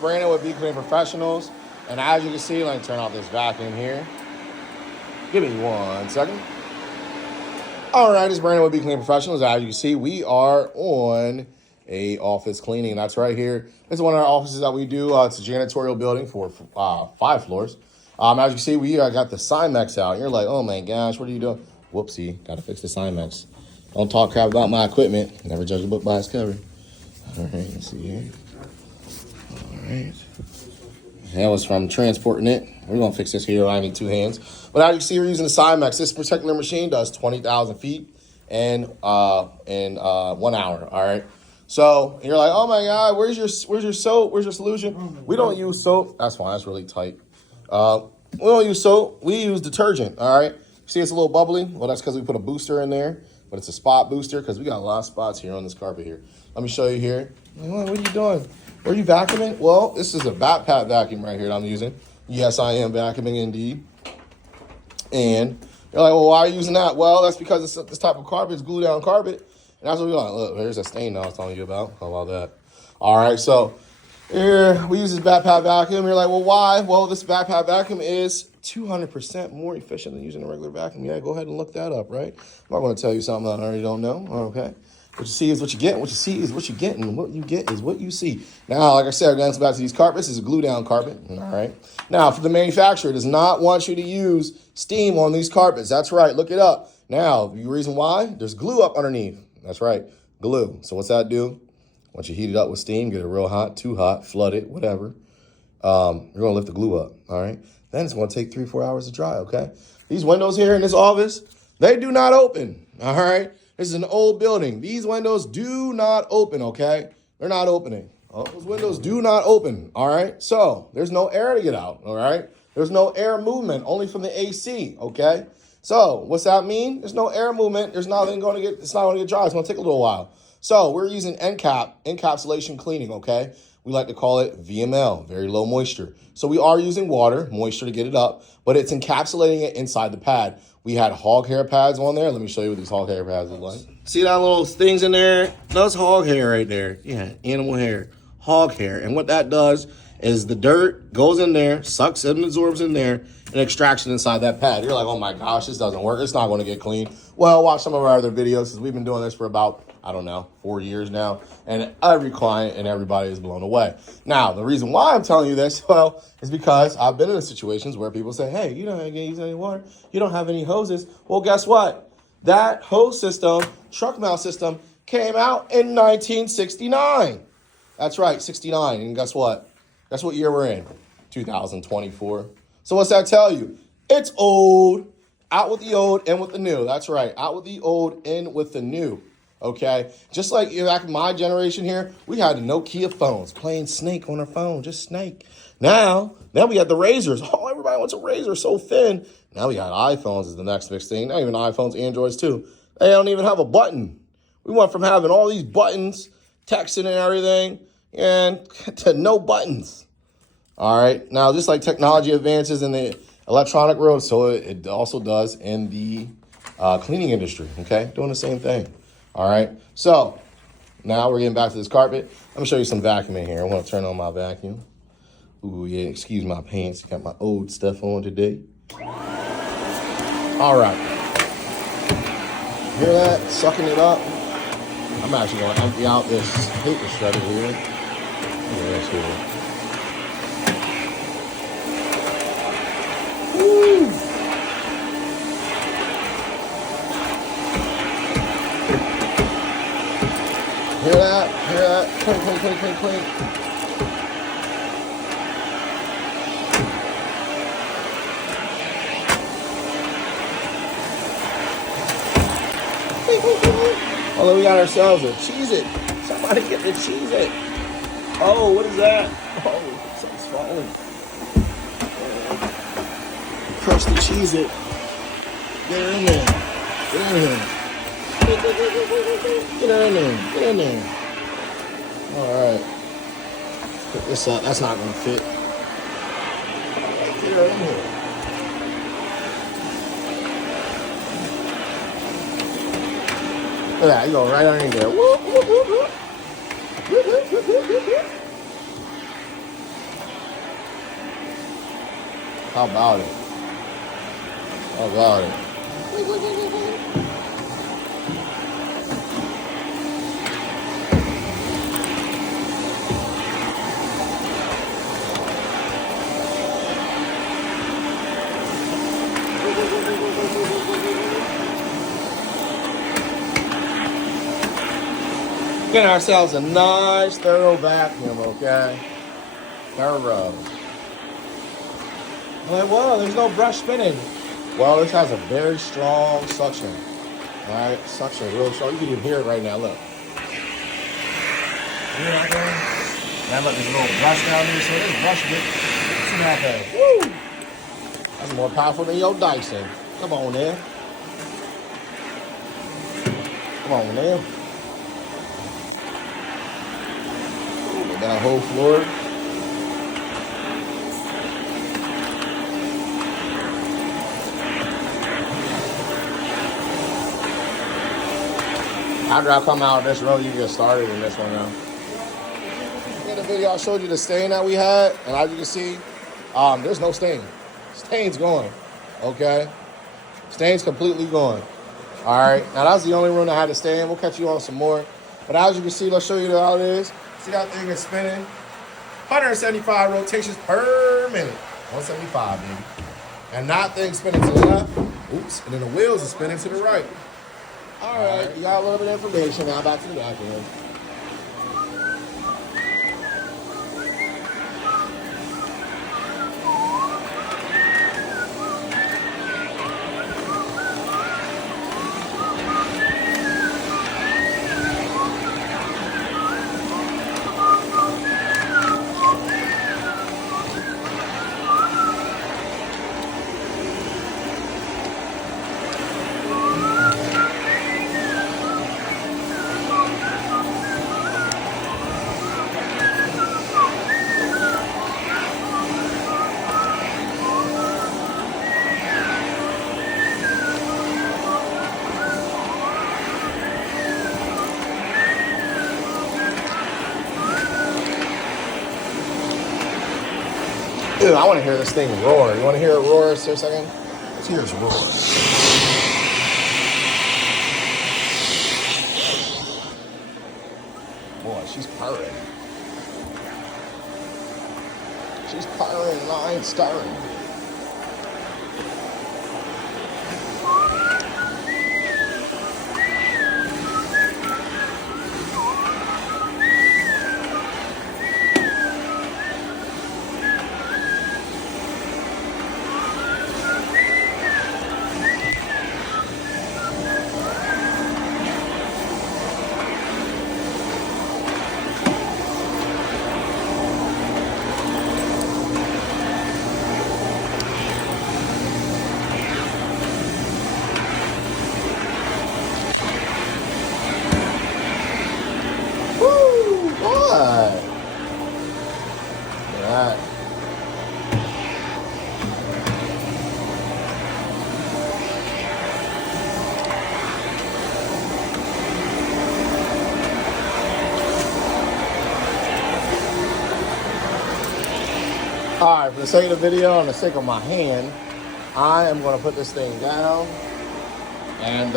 Brandon with Be Clean Professionals. And as you can see, let me turn off this vacuum here. Give me 1 second. All right, it's Brandon with Be Clean Professionals. As you can see, we are on a office cleaning. That's right here. This is one of our offices that we do. It's a janitorial building for 5 floors. As you can see, we got the Cymex out. You're like, oh my gosh, what are you doing? Whoopsie, got to fix the Cymex. Don't talk crap about my equipment. Never judge a book by its cover. All right, let's see here. All right. That was from transporting it. We're going to fix this here. I need 2 hands. But as you can see, we're using the Cymex. This particular machine does 20,000 feet in 1 hour. All right. So you're like, oh my God, where's your soap? Where's your solution? We don't use soap. That's fine. That's really tight. We don't use soap. We use detergent. All right. See, it's a little bubbly. Well, that's because we put a booster in there, but it's a spot booster because we got a lot of spots here on this carpet here. Let me show you here. What are you doing? Are you vacuuming? Well, this is a backpack vacuum right here that I'm using. Yes, I am vacuuming indeed. And you're like, well, why are you using that? Well, that's because this type of carpet is glue down carpet. And that's what we're like. Look, there's a stain I was telling you about. How about that? All right, so here we use this backpack vacuum. You're like, well, why? Well, this backpack vacuum is 200% more efficient than using a regular vacuum. Yeah, go ahead and look that up, right? I'm not going to tell you something that I already don't know. Okay. What you see is what you get. What you see is what you get. And what you get is what you see. Now, like I said, we're going to back to these carpets. This is a glue down carpet. All right. Now, for the manufacturer, does not want you to use steam on these carpets. That's right. Look it up. Now, the reason why? There's glue up underneath. That's right. Glue. So what's that do? Once you heat it up with steam, get it real hot, too hot, flood it, whatever. You're going to lift the glue up. All right. Then it's going to take 3-4 hours to dry. Okay. These windows here in this office, they do not open. All right. This is an old building. These windows do not open, okay? They're not opening. Oh, those windows do not open, all right? So there's no air to get out, all right? There's no air movement, only from the AC, okay? So what's that mean? There's no air movement. It's not going to get dry. It's going to take a little while. So we're using encapsulation cleaning, okay? We like to call it VML, very low moisture. So we are using water, moisture to get it up, but it's encapsulating it inside the pad. We had hog hair pads on there. Let me show you what these hog hair pads look like. See that little things in there? That's hog hair right there. Yeah, animal hair, hog hair. And what that does is the dirt goes in there, sucks and absorbs in there, and extracts it inside that pad. You're like, oh my gosh, this doesn't work. It's not going to get clean. Well, watch some of our other videos because we've been doing this for about, 4 years now. And every client and everybody is blown away. Now, the reason why I'm telling you this, well, is because I've been in situations where people say, hey, you don't use any water. You don't have any hoses. Well, guess what? That hose system, truck mount system, came out in 1969. That's right, 69. And guess what? Guess what year we're in? 2024. So what's that tell you? It's old. Out with the old, in with the new. That's right. Out with the old, in with the new. Okay? Just like back in my generation here, we had the Nokia phones, playing Snake on our phone, just Snake. Now we got the razors. Oh, everybody wants a razor, so thin. Now we got iPhones is the next big thing. Not even iPhones, Androids too. They don't even have a button. We went from having all these buttons, texting and everything, and to no buttons. All right? Now, just like technology advances in the electronic world, so it also does in the cleaning industry, okay? Doing the same thing. All right, so now we're getting back to this carpet. Let me show you some vacuuming here. I want to turn on my vacuum. Ooh, yeah, excuse my pants. Got my old stuff on today. All right. Hear that? Sucking it up. I'm actually going to empty out this paper shredder here. Yeah, that's here. Woo! Hear that? Hear that? Clink, clink, clink, clink, clink. Although we got ourselves a Cheez-It. Somebody get the Cheez-It. Oh, what is that? Oh, something's falling. Crush the Cheez-It. Get her in there. Get her in there. Get her in there. Get in there. All right. Put this up. That's not going to fit. Get her in here. Look at that. You go right underneath there. Whoop, whoop, whoop, whoop. Whoop, whoop, whoop, whoop, whoop. How about it? How about it? Getting ourselves a nice thorough vacuum, okay? Thorough. I'm like, whoa, there's no brush spinning. Well, this has a very strong suction. Alright, suction real strong. You can even hear it right now, look. You hear that going? Man, look, there's a little brush down here, so this brush bit. See that thing? Woo! That's more powerful than your Dyson. Come on there. Come on there. That whole floor. After I come out of this row, you get started in this one now. In the video, I showed you the stain that we had, and as you can see, there's no stain. Stain's gone, okay? Stain's completely gone. All right, now that's the only room that had a stain. We'll catch you on some more. But as you can see, let's show you how it is. See that thing is spinning? 175 rotations per minute. 175, baby. And that thing spinning to the left. Oops. And then the wheels are spinning to the right. All right. You got a little bit of information. Now back to the back end. Ew, I want to hear this thing roar. You want to hear it roar for a second? Let's hear it roar. Boy, she's purring. She's purring and I ain't stirring. All right, for the sake of the video and the sake of my hand, I am going to put this thing down, and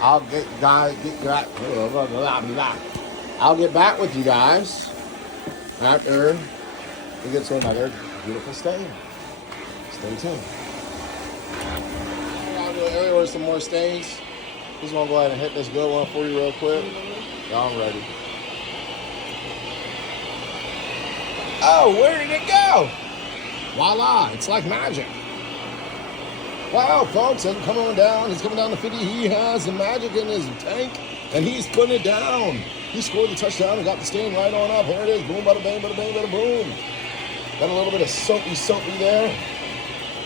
I'll get back with you guys after we get to another beautiful stain. Stay tuned. I'll do an area with some more stains. Just gonna go ahead and hit this good one for you real quick. Y'all ready? Oh, where did it go? Voila, it's like magic. Wow, folks, and come on down. He's coming down the 50. He has the magic in his tank, and he's putting it down. He scored the touchdown and got the stain right on up. Here it is. Boom, bada bang, bada bang, bada boom. Got a little bit of soapy there.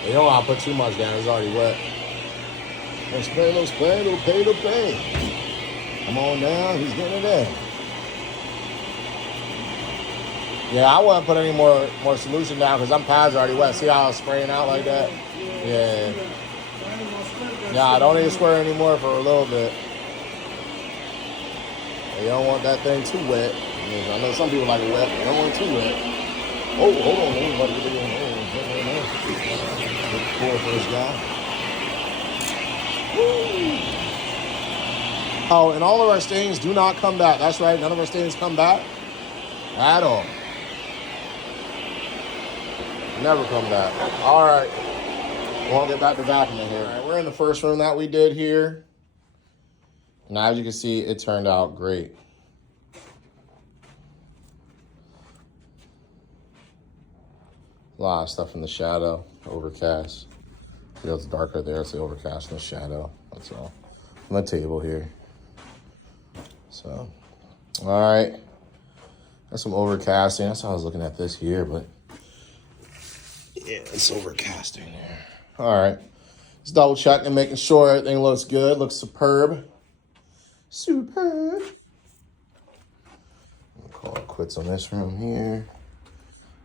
You don't want to put too much down. It's already wet. Let's pay. Come on down. He's getting it in. Yeah, I wouldn't put any more solution down because them pads are already wet. See how it's spraying out like that? Yeah. Yeah, I don't need to square anymore for a little bit. You don't want that thing too wet. I know some people like it wet, but you don't want it too wet. Oh, hold on. Good pour for this guy. Woo. Oh, and all of our stains do not come back. That's right, none of our stains come back at all. Never come back. All right. We'll get back to vacuuming here. All right, we're in the first room that we did here. And as you can see, it turned out great. A lot of stuff in the shadow, overcast. Feels darker there, it's the overcast in the shadow. That's all. On the table here. So, all right. Got some overcasting. That's how I was looking at this here, but yeah, it's overcasting there. All right. Just double checking and making sure everything looks good, looks superb. Superb. I'll call it quits on this room here.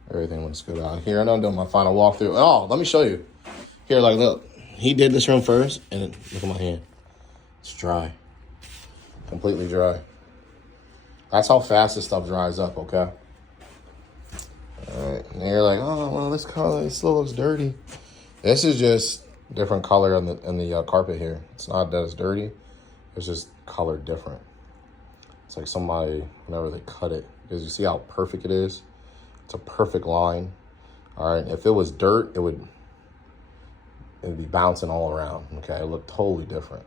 Everything looks good out here. I know I'm doing my final walkthrough. Oh, let me show you. Here, like, look. He did this room first, and then look at my hand. It's dry. Completely dry. That's how fast this stuff dries up, okay? All right, and you're like, oh, well, this color, it still looks dirty. This is just different color in the carpet here. It's not that it's dirty. It's just colored different. It's like somebody, whenever they cut it, because you see how perfect it is? It's a perfect line. All right, if it was dirt, it would be bouncing all around, okay? It looked totally different.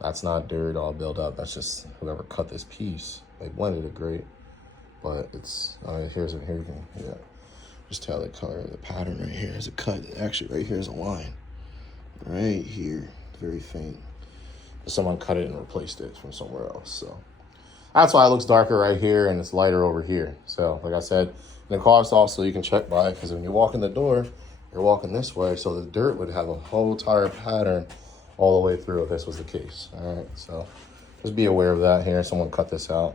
That's not dirt all built up. That's just whoever cut this piece. They blended it great, but it's, here you can, yeah. Just tell the color of the pattern right here is a cut. Actually, right here is a line. Right here, very faint. Someone cut it and replaced it from somewhere else, so. That's why it looks darker right here and it's lighter over here. So, like I said, and the cost also you can check by it, because when you walk in the door, you're walking this way, so the dirt would have a whole entire pattern all the way through if this was the case. All right, so just be aware of that here. Someone cut this out.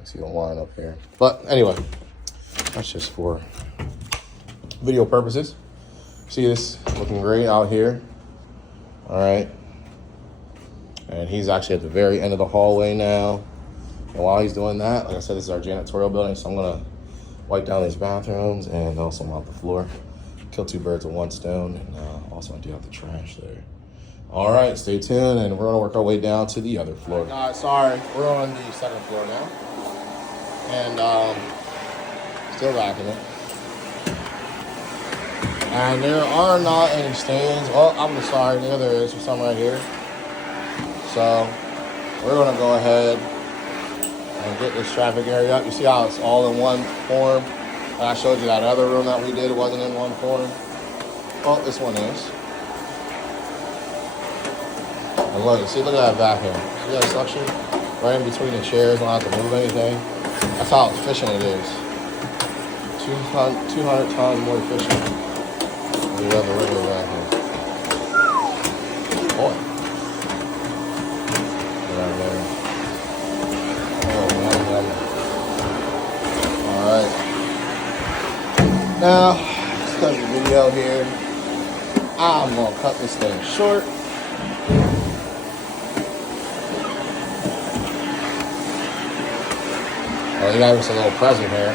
I see the line up here. But anyway, that's just for video purposes. See this looking great out here. All right. And he's actually at the very end of the hallway now. And while he's doing that, like I said, this is our janitorial building, so I'm gonna wipe down these bathrooms and also mop the floor. Kill two birds with one stone, and also empty out the trash there. All right, stay tuned, and we're gonna work our way down to the other floor. Sorry, we're on the second floor now. And still vacuuming. And there are not any stains. Well, I'm sorry, there is for some right here. So we're gonna go ahead and get this traffic area up. You see how it's all in one form? And I showed you that other room that we did, it wasn't in one form. Oh, this one is. And look at that vacuum. See that suction? Right in between the chairs, don't have to move anything. That's how efficient it is. 200 times more efficient than the other regular vacuum. Boy. Right there. Oh, man. All right. Now, let's cut the video here. I'm gonna cut this thing short. Oh, they got us a little present here.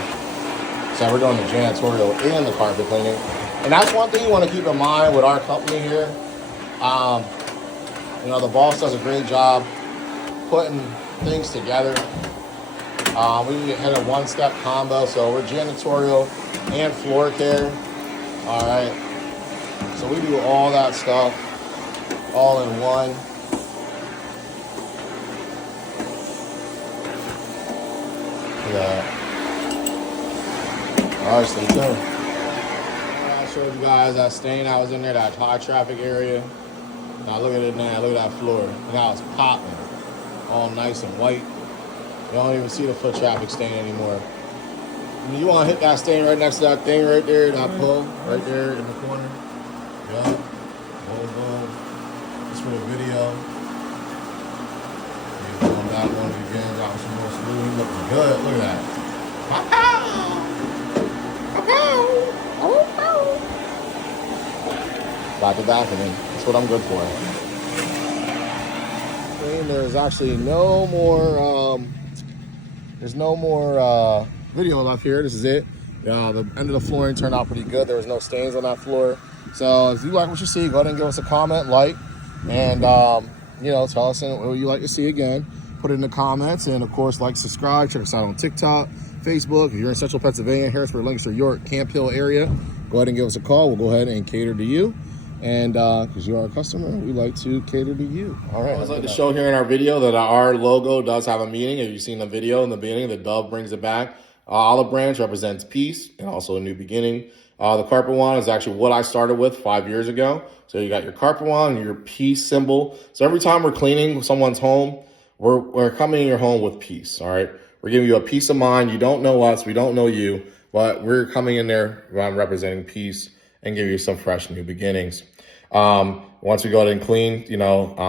So we're doing the janitorial and the carpet cleaning. And that's one thing you want to keep in mind with our company here. You know, the boss does a great job putting things together. We had a one-step combo, so we're janitorial and floor care. All right. So we do all that stuff all in one. All right, stay tuned. I showed you guys that stain I was in there, that high traffic area. Now look at it now, look at that floor. Look how it's popping. All nice and white. You don't even see the foot traffic stain anymore. You want to hit that stain right next to that thing right there, that pull right there in the corner. Yeah. Boom, boom. Just for the video. Going back on it again, dropping some more smooth. Looking good. Look at that. Back to balcony. That's what I'm good for. And there's actually no more. There's no more video left here. This is it. The end of the flooring turned out pretty good. There was no stains on that floor. So if you like what you see, go ahead and give us a comment, like, and tell us what you'd like to see again. Put it in the comments, and of course, like, subscribe. Check us out on TikTok, Facebook. If you're in Central Pennsylvania, Harrisburg, Lancaster, York, Camp Hill area, go ahead and give us a call. We'll go ahead and cater to you. And because you are a customer, we like to cater to you. All right. I'd like to show here in our video that our logo does have a meaning. If you've seen the video in the beginning, the dove brings it back. Olive branch represents peace and also a new beginning. The carpet wand is actually what I started with 5 years ago. So you got your carpet wand and your peace symbol. So every time we're cleaning someone's home, we're coming in your home with peace. All right. We're giving you a peace of mind. You don't know us. We don't know you, but we're coming in there representing peace and give you some fresh new beginnings. Once we go ahead and clean,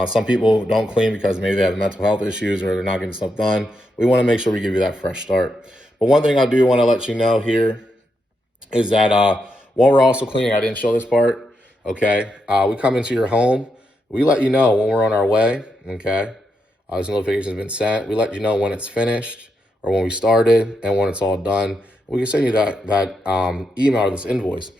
some people don't clean because maybe they have mental health issues or they're not getting stuff done. We want to make sure we give you that fresh start. But one thing I do want to let you know here is that while we're also cleaning, I didn't show this part, okay? We come into your home. We let you know when we're on our way, okay? This notification has been sent. We let you know when it's finished or when we started and when it's all done. We can send you that email or this invoice.